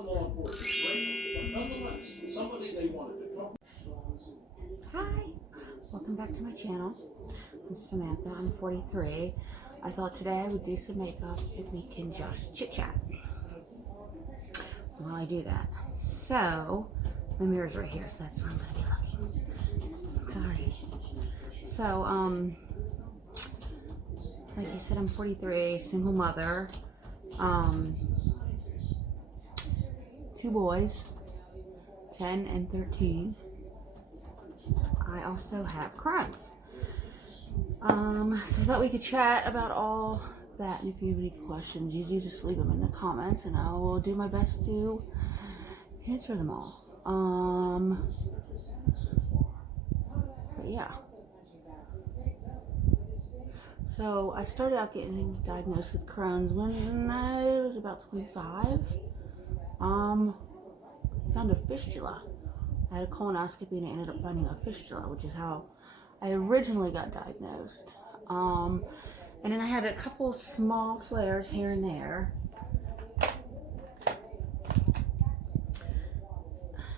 Hi, welcome back to my channel. I'm Samantha, I'm 43. I thought today I would do some makeup and we can just chit chat while I do that. So, my mirror's right here, so that's where I'm gonna be looking. Sorry. So, like I said, I'm 43, single mother, 2 boys, 10 and 13. I also have Crohn's. So I thought we could chat about all that, and if you have any questions, you just leave them in the comments and I will do my best to answer them all. But yeah. So I started out getting diagnosed with Crohn's when I was about 25. I found a fistula. I had a colonoscopy and I ended up finding a fistula, which is how I originally got diagnosed. And then I had a couple small flares here and there.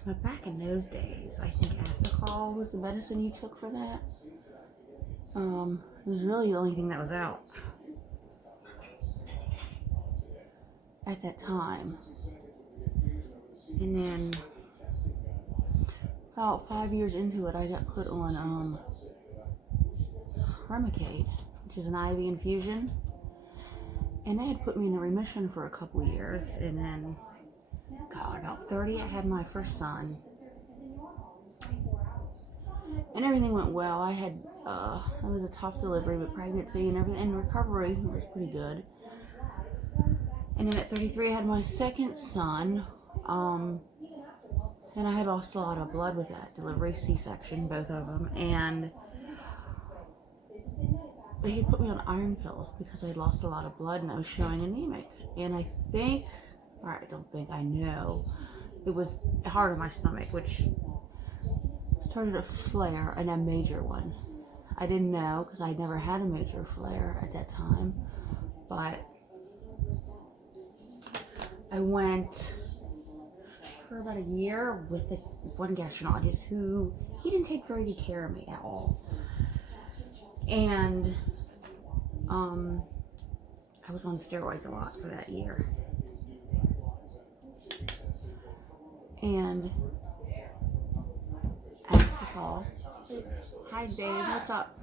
But back in those days, I think Asacol was the medicine you took for that. It was really the only thing that was out at that time. And then about 5 years into it, I got put on Remicade, which is an IV infusion, and they had put me in a remission for a couple years. And then, God, about 30, I had my first son, and everything went well. I had it was a tough delivery, but pregnancy and everything and recovery was pretty good. And then at 33, I had my second son. And I had lost a lot of blood with that delivery, C-section, both of them. And they had put me on iron pills because I had lost a lot of blood and I was showing anemic. And I think, or I don't think, I know, it was hard on my stomach, which started a flare, and a major one. I didn't know because I never had a major flare at that time. But I went for about a year with one gastroenterologist who, he didn't take very good care of me at all. And I was on steroids a lot for that year. And asked to call. Hi Dave, what's up?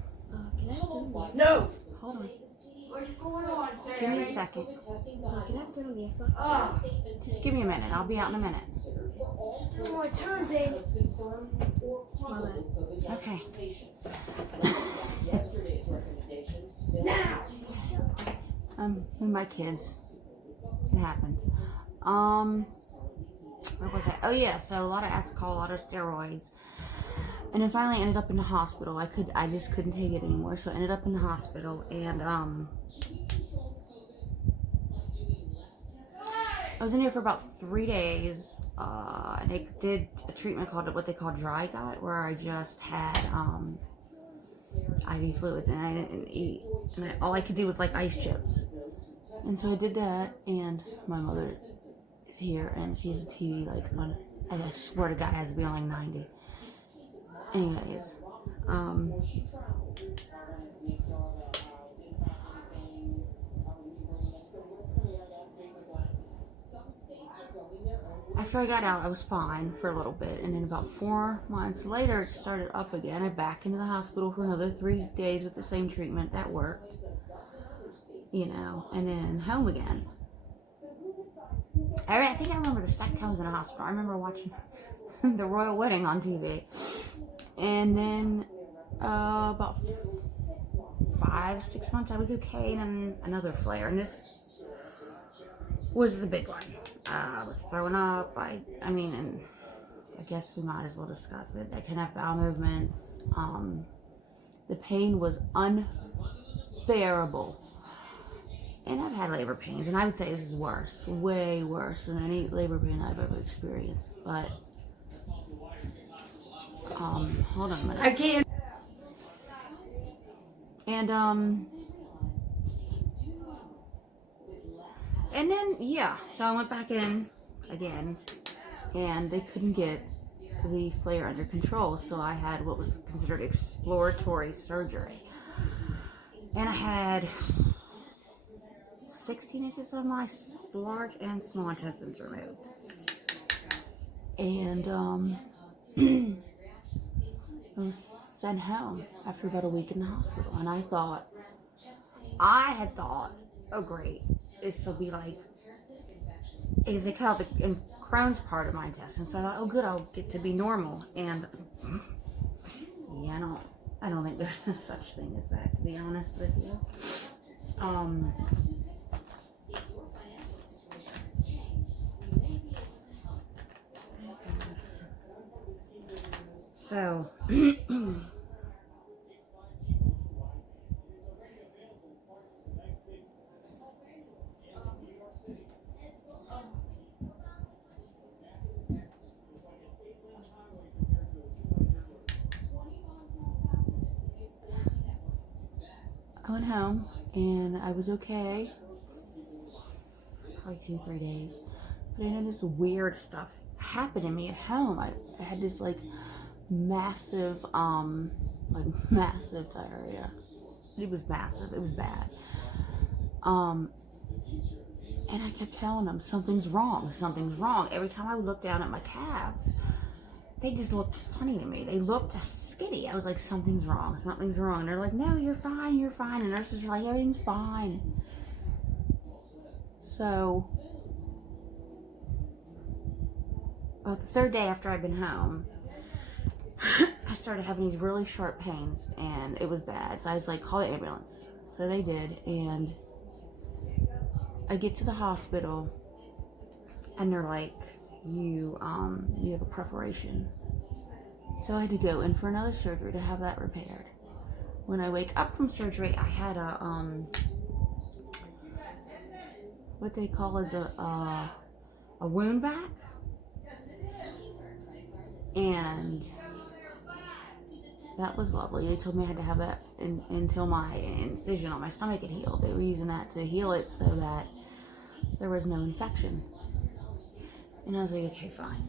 Can I turn the No! Hold on. What's going on, Daddy? Give me a second. Can I turn the F? Just give me a minute. I'll be out in a minute. Still my turn, Dave. My bad. Okay. Now! With my kids. It happens. Where was I? Oh yeah, so a lot of Asacol, a lot of steroids. And then finally I ended up in the hospital. I just couldn't take it anymore, so I ended up in the hospital, and I was in there for about 3 days, and they did a treatment called what they call dry gut, where I just had IV fluids and I didn't eat, and all I could do was like ice chips. And so I did that, and my mother is here, and she has a TV like on, I swear to God, it has to be on like 90. Anyways, after I got out, I was fine for a little bit, and then about 4 months later, it started up again. I back into the hospital for another 3 days with the same treatment. That worked, you know, and then home again. I think I remember the second time I was in the hospital. I remember watching the royal wedding on TV. And then about 5-6 months I was okay, and then another flare, and this was the big one. I was throwing up. I mean, and I guess we might as well discuss it. I couldn't have bowel movements. The pain was unbearable. And I've had labor pains, and I would say this is worse, way worse than any labor pain I've ever experienced. But hold on a minute. I can't. And then, yeah, so I went back in, again, and they couldn't get the flare under control, so I had what was considered exploratory surgery. And I had 16 inches of my large and small intestines removed. And I was sent home after about a week in the hospital. And I had thought, oh great, this will be like, is they cut out the Crohn's part of my intestine. So I thought, oh good, I'll get to be normal. And yeah, I don't think there's no such thing as that, to be honest with you. So I went home and I was okay. Probably 2-3 days. But I noticed weird stuff happened to me at home. I had this like massive diarrhea. It was massive. It was bad. And I kept telling them, something's wrong. Every time I would look down at my calves, they just looked funny to me. They looked skinny. I was like, something's wrong. And they're like, no, you're fine. And nurses are like, everything's fine. So, the third day after I'd been home, I started having these really sharp pains, and it was bad. So I was like, call the ambulance. So they did, and I get to the hospital, and they're like, you have a perforation. So I had to go in for another surgery to have that repaired. When I wake up from surgery, I had a what they call as a wound vac, and that was lovely. They told me I had to have that until my incision on my stomach had healed. They were using that to heal it so that there was no infection. And I was like, okay, fine.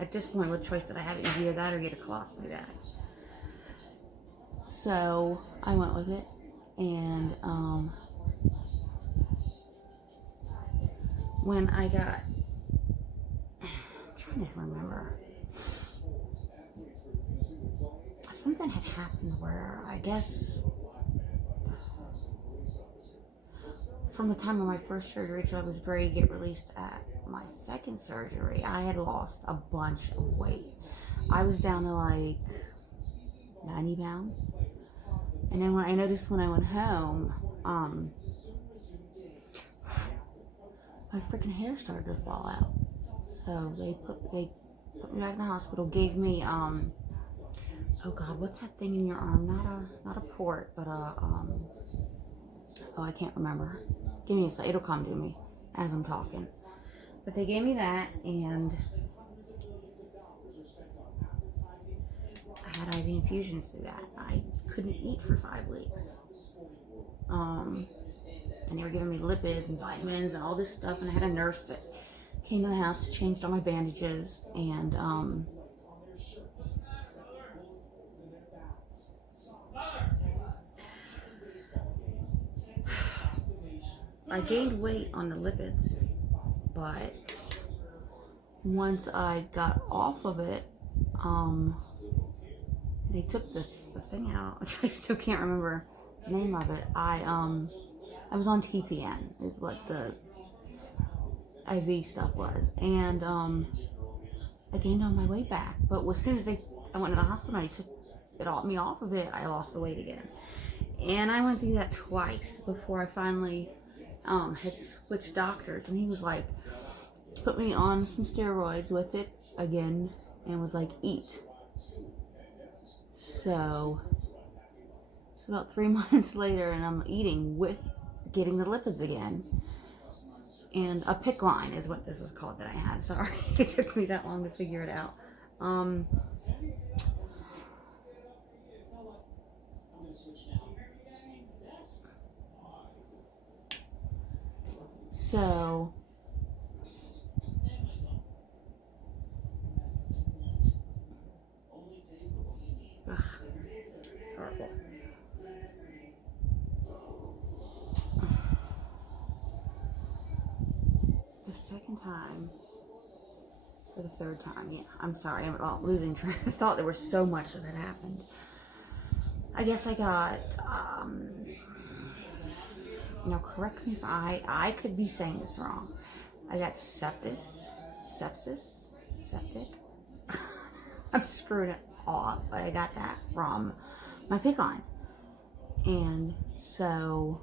At this point, what choice did I have? It was either that or get a colostomy bag. So I went with it, and when I got, I'm trying to remember, something had happened where I guess from the time of my first surgery till I was ready to get released at my second surgery, I had lost a bunch of weight. I was down to like 90 pounds. And then I noticed when I went home, my freaking hair started to fall out. So they put me back in the hospital, gave me, oh God, what's that thing in your arm? Not a port, but oh, I can't remember. Give me a sec, it'll come to me as I'm talking. But they gave me that, and I had IV infusions through that. I couldn't eat for 5 weeks. And they were giving me lipids and vitamins and all this stuff, and I had a nurse that came to the house, changed all my bandages, and I gained weight on the lipids, but once I got off of it, they took the thing out, which I still can't remember the name of it. I was on TPN, is what the IV stuff was, and I gained all my weight back. But as soon as I went to the hospital, and they took me off of it, I lost the weight again. And I went through that twice before I finally had switched doctors, and he was like, put me on some steroids with it again, and was like, eat. So it's about 3 months later, and I'm eating with getting the lipids again. And a PICC line is what this was called that I had. Sorry, it took me that long to figure it out. So the second time, or the third time, yeah, I'm sorry, I'm losing track of thought. There was so much that had happened. I guess I got, now correct me if I could be saying this wrong. I got sepsis, septic. I'm screwing it all up, but I got that from my pick line. And so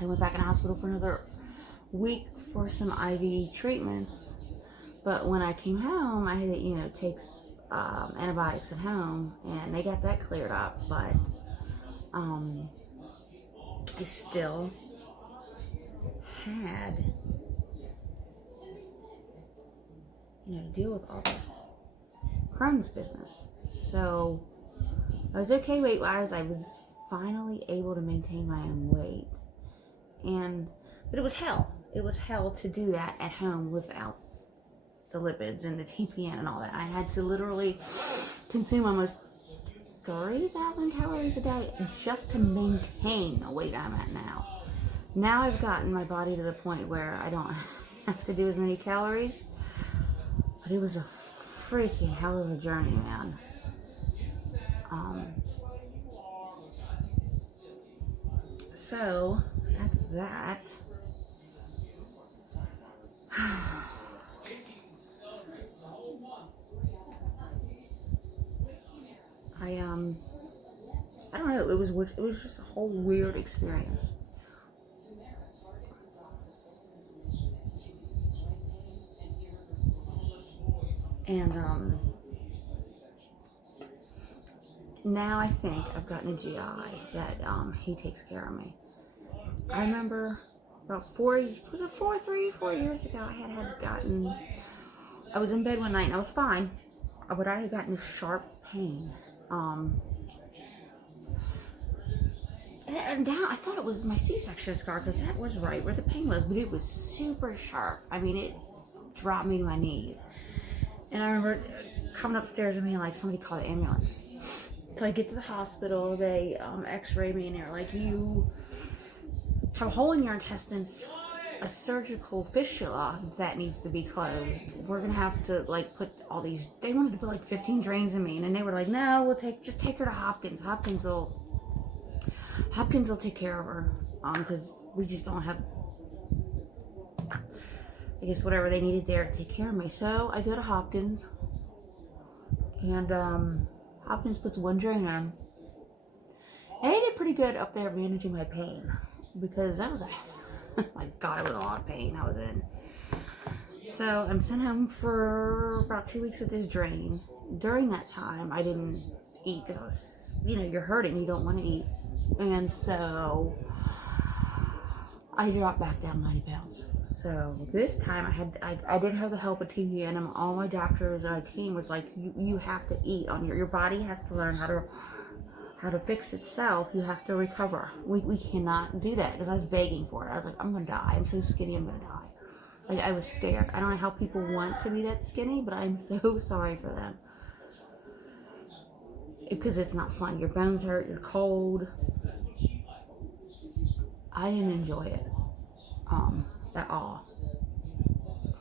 I went back in the hospital for another week for some IV treatments. But when I came home, I had to, take antibiotics at home, and they got that cleared up. But I still had, to deal with all this Crohn's business. So I was okay weight-wise. I was finally able to maintain my own weight. But it was hell. It was hell to do that at home without the lipids and the TPN and all that. I had to literally consume almost 3,000 calories a day just to maintain the weight I'm at now. Now I've gotten my body to the point where I don't have to do as many calories. But it was a freaking hell of a journey, man. So that's that. I don't know. It was just a whole weird experience. And now I think I've gotten a GI that he takes care of me. I remember about 4 years ago, I was in bed one night and I was fine, but I had gotten this sharp pain. And now I thought it was my C-section scar, because that was right where the pain was, but it was super sharp. I mean, it dropped me to my knees. And I remember coming upstairs and being like, somebody call the ambulance. So I get to the hospital, they x-ray me, and they're like, you have a hole in your intestines, a surgical fistula that needs to be closed. We're gonna have to put all these, they wanted to put 15 drains in me, and then they were like, no, just take her to Hopkins. Hopkins will take care of her, because we just don't have, I guess, whatever they needed there to take care of me. So I go to Hopkins, and Hopkins puts one drain in, and they did pretty good up there managing my pain, because that was my God, it was a lot of pain I was in. So I'm sent home for about 2 weeks with this drain. During that time, I didn't eat, because I was, you're hurting, you don't want to eat. And so I dropped back down 90 pounds. So this time I did have the help of TPN, and all my doctors and my team was like, you have to eat on your body has to learn how to fix itself. You have to recover. We cannot do that, because I was begging for it. I was like, I'm gonna die. I'm so skinny, I'm gonna die. I was scared. I don't know how people want to be that skinny, but I'm so sorry for them. Because it's not fun. Your bones hurt, you're cold. I didn't enjoy it at all.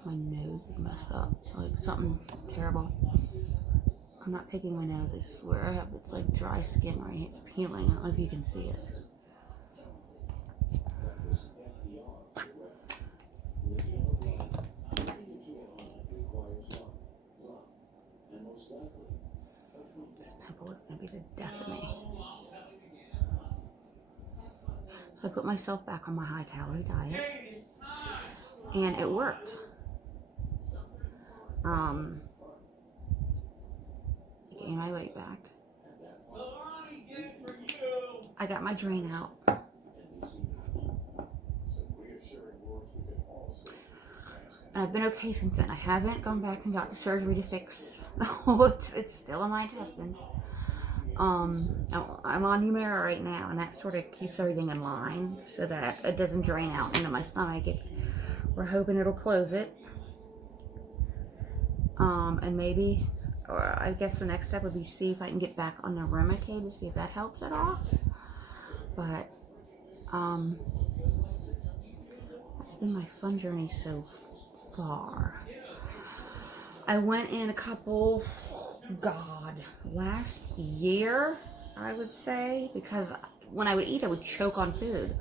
My nose is messed up, something terrible. I'm not picking my nose, I swear. It's dry skin right here. It's peeling. I don't know if you can see it. This pimple is going to be the death of me. So I put myself back on my high-calorie diet, and it worked. I gained my weight back. I got my drain out. And I've been okay since then. I haven't gone back and got the surgery to fix. It's still in my intestines. I'm on Humira right now, and that sort of keeps everything in line so that it doesn't drain out into my stomach. We're hoping it'll close it. And maybe, or I guess the next step would be see if I can get back on the Remicade to see if that helps at all. But that's It's been my fun journey so far. I went in a couple, last year, I would say, because when I would eat, I would choke on food.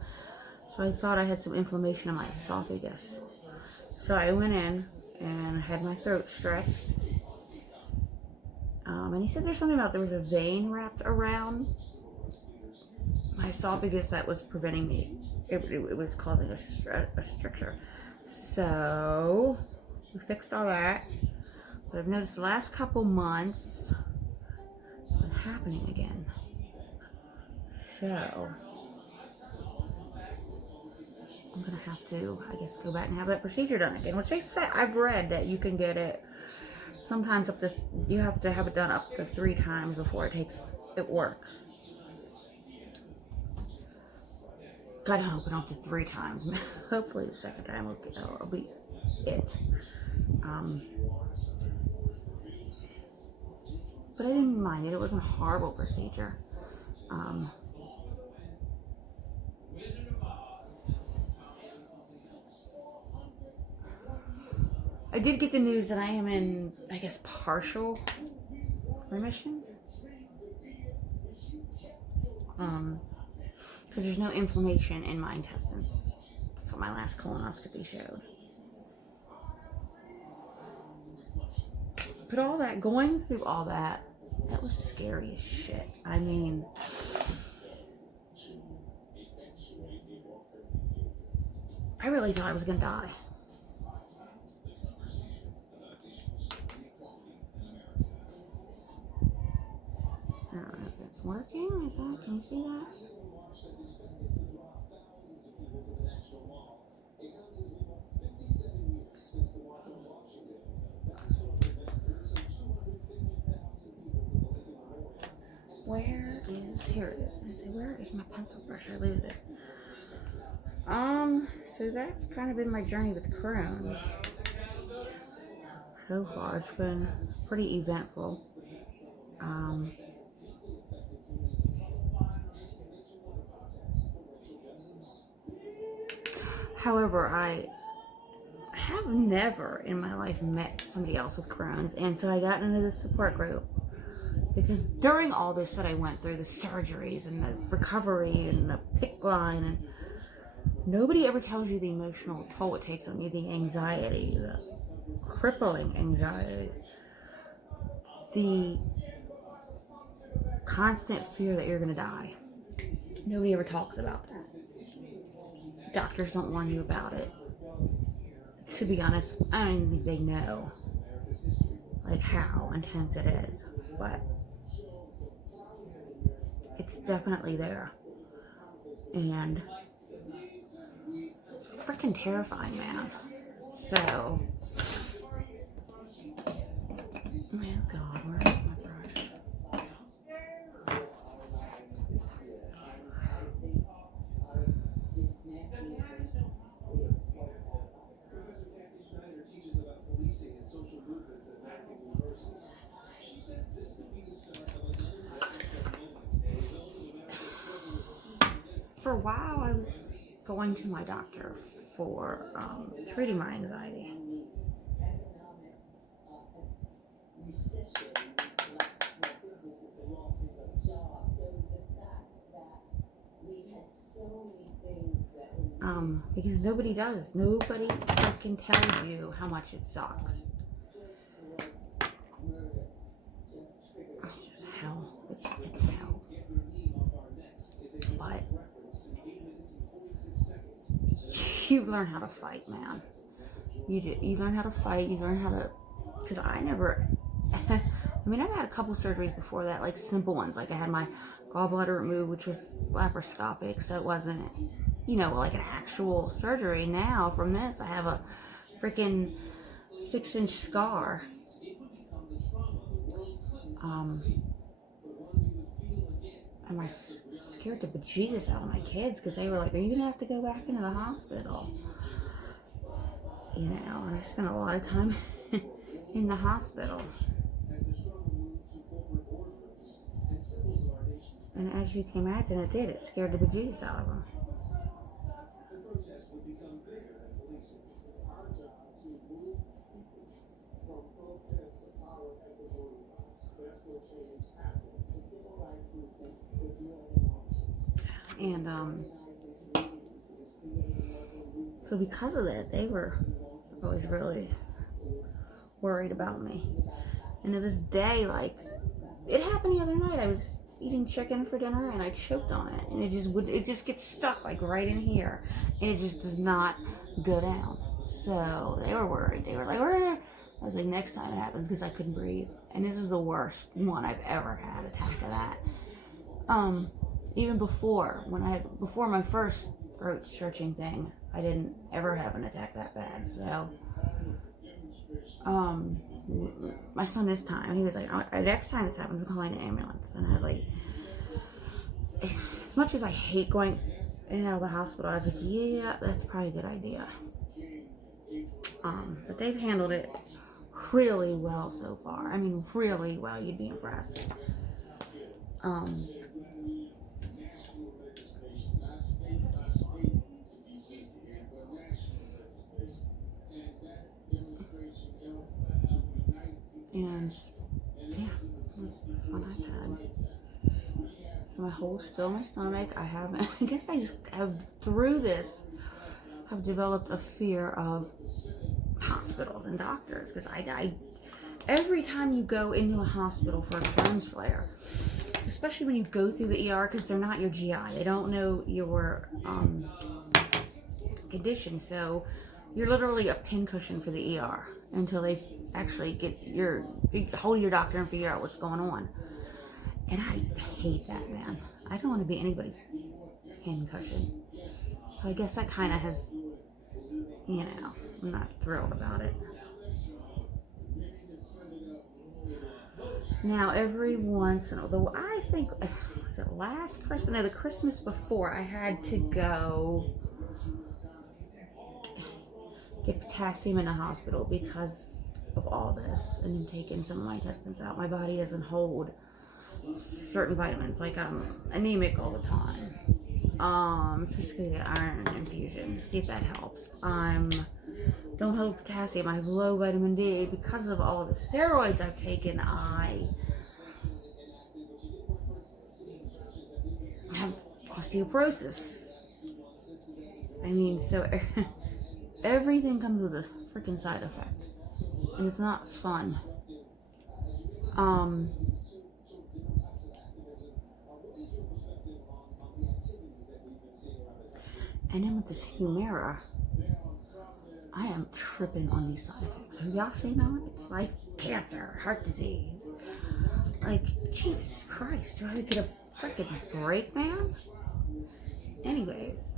So I thought I had some inflammation in my esophagus. So I went in and had my throat stretched. And he said there's something about there was a vein wrapped around my esophagus that was preventing me. It was causing a stricture. So we fixed all that. But I've noticed the last couple months it's been happening again. So I'm gonna have to, I guess, go back and have that procedure done again. Which they say, I've read that you can get it sometimes up to, you have to have it done up to 3 times before it works. God, I hope I don't have to 3 times. Hopefully the second time will be it. But I didn't mind it. It wasn't a horrible procedure. I did get the news that I am in, I guess, partial remission. Because there's no inflammation in my intestines. That's what my last colonoscopy showed. But all that, going through all that, that was scary as shit. I mean, I really thought I was gonna die. I don't know if that's working. Can you see that? Here it is. Where is my pencil brush? I lose it. So that's kind of been my journey with Crohn's. So far, it's been pretty eventful. However, I have never in my life met somebody else with Crohn's, and so I got into the support group. Because during all this that I went through, the surgeries and the recovery and the PICC line, and nobody ever tells you the emotional toll it takes on you, the anxiety, the crippling anxiety, the constant fear that you're going to die. Nobody ever talks about that. Doctors don't warn you about it. To be honest, I don't even think they know like how intense it is, but it's definitely there. And it's freaking terrifying, man. So, oh God, where is my brush? For a while, I was going to my doctor for treating my anxiety. Because nobody does. Nobody freaking tells you how much it sucks. It's just hell. It's hell. But you learn how to fight, man. You do. You learn how to fight. You learn how to... Because I never... I mean, I've had a couple surgeries before that, like simple ones. Like I had my gallbladder removed, which was laparoscopic, so it wasn't, you know, like an actual surgery. Now, from this, I have a freaking 6-inch scar. And I scared the bejesus out of my kids because they were like, are you going to have to go back into the hospital? You know, and I spent a lot of time in the hospital. And as you can imagine, it did. It scared the bejesus out of them. And so because of that, they were always really worried about me. And to this day, like, it happened the other night. I was eating chicken for dinner and I choked on it, and it just gets stuck like right in here, and it just does not go down. So they were worried. They were like, I was like, next time it happens, because I couldn't breathe. And this is the worst one I've ever had attack of that. Even before my first throat stretching thing, I didn't ever have an attack that bad. So my son this time, he was like, next time this happens, I'm calling an ambulance. And I was like, as much as I hate going in and out of the hospital, I was like, yeah, that's probably a good idea. But they've handled it really well so far. I mean, really well. You'd be impressed. And yeah, that's the fun I've had. So my hole's still in my stomach. I guess I just have, through this, have developed a fear of hospitals and doctors. Because every time you go into a hospital for a Crohn's flare, especially when you go through the ER, because they're not your GI, they don't know your condition. So you're literally a pincushion for the ER until they actually hold your doctor and figure out what's going on. And I hate that, man. I don't want to be anybody's pincushion. So I guess that kind of has, I'm not thrilled about it. Now, every once in a while, I think, was it last Christmas? No, the Christmas before, I had to go get potassium in the hospital because of all this, and then taking some of my intestines out. My body doesn't hold certain vitamins, like I'm anemic all the time. Specifically the iron infusion, see if that helps. Don't hold potassium. I have low vitamin D because of all of the steroids I've taken. I have osteoporosis. I mean, so everything comes with a freaking side effect, and it's not fun. And then with this Humira, I am tripping on these side effects. Have y'all seen that one? It's like cancer, heart disease. Like, Jesus Christ, do I get a freaking break, man? Anyways.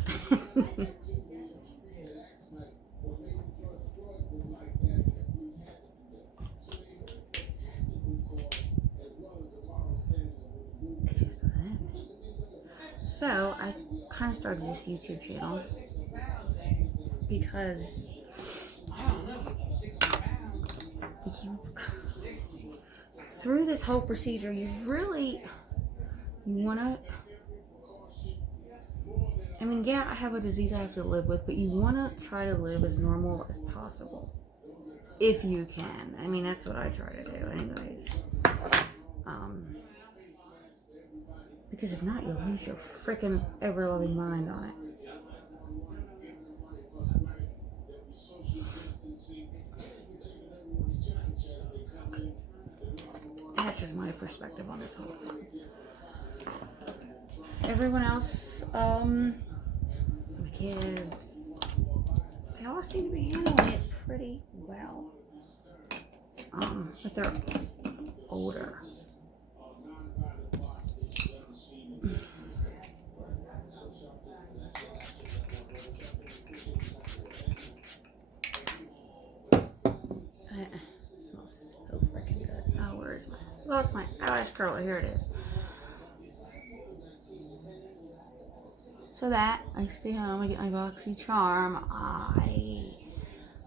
It just doesn't end. So, I kind of started this YouTube channel because through this whole procedure, you want to, I mean, yeah, I have a disease I have to live with, but you want to try to live as normal as possible, if you can. I mean, that's what I try to do anyways. Because if not, you'll lose your freaking ever-loving mind on it. That's just my perspective on this whole thing. Everyone else, my kids, they all seem to be handling it pretty well. But they're older. It smells so freaking good. Oh, where is lost my eyelash curler? Here it is. So that, I stay home, I get my BoxyCharm, I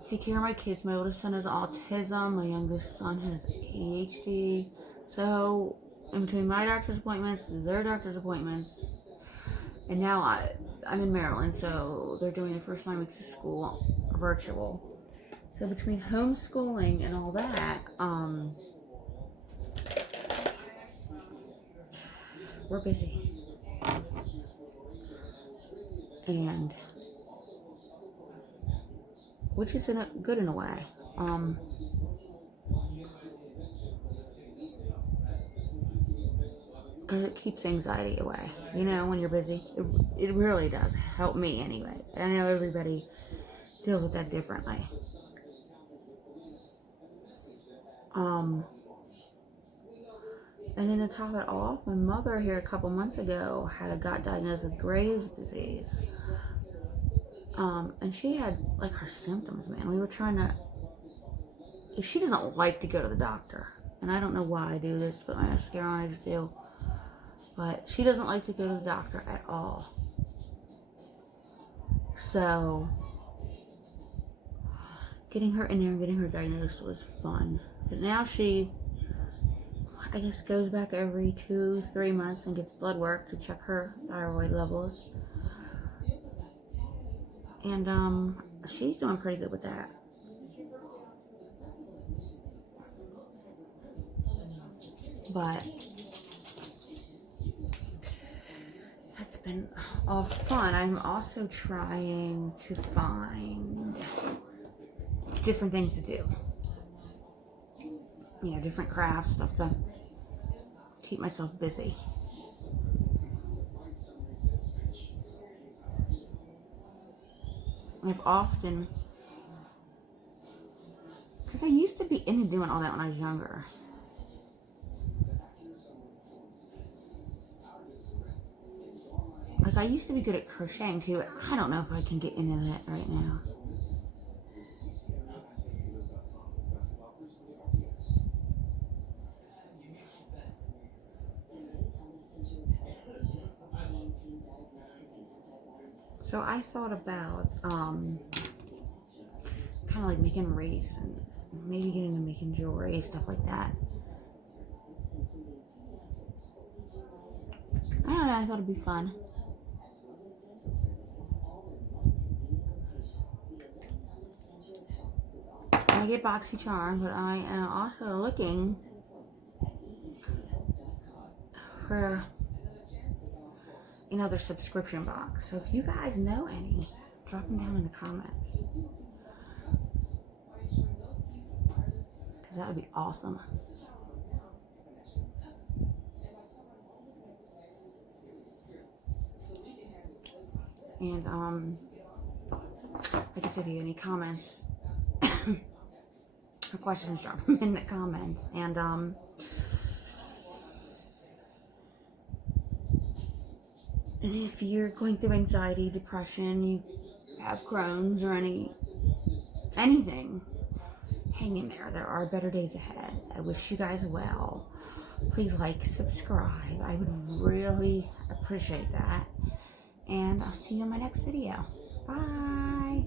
take care of my kids. My oldest son has autism, my youngest son has ADHD. So, in between my doctor's appointments, their doctor's appointments, and now I'm in Maryland, so they're doing the first 9 weeks of school virtual. So between homeschooling and all that, we're busy. And, which is good in a way. Because it keeps anxiety away. You know, when you're busy. It really does. Help me anyways. I know everybody deals with that differently. And then to top it off, my mother here a couple months ago got diagnosed with Graves' disease. And she had like her symptoms, man. We were trying to. She doesn't like to go to the doctor, and I don't know why I do this, put my mascara on, I just do. But she doesn't like to go to the doctor at all. So getting her in there and getting her diagnosed was fun. But now she, I guess, goes back every 2-3 months and gets blood work to check her thyroid levels. And she's doing pretty good with that. But that's been all fun. I'm also trying to find different things to do. You know, different crafts, stuff to keep myself busy. I've often, because I used to be into doing all that when I was younger. Like, I used to be good at crocheting too, but I don't know if I can get into that right now. So I thought about kind of like making wreaths and maybe getting into making jewelry, stuff like that. I don't know, I thought it'd be fun. I get BoxyCharm, but I am also looking for another subscription box. So if you guys know any, drop them down in the comments. Because that would be awesome. And like I said, if you have any comments or questions, drop them in the comments. And if you're going through anxiety, depression, you have Crohn's or anything, hang in there. There are better days ahead. I wish you guys well. Please like, subscribe. I would really appreciate that. And I'll see you in my next video. Bye.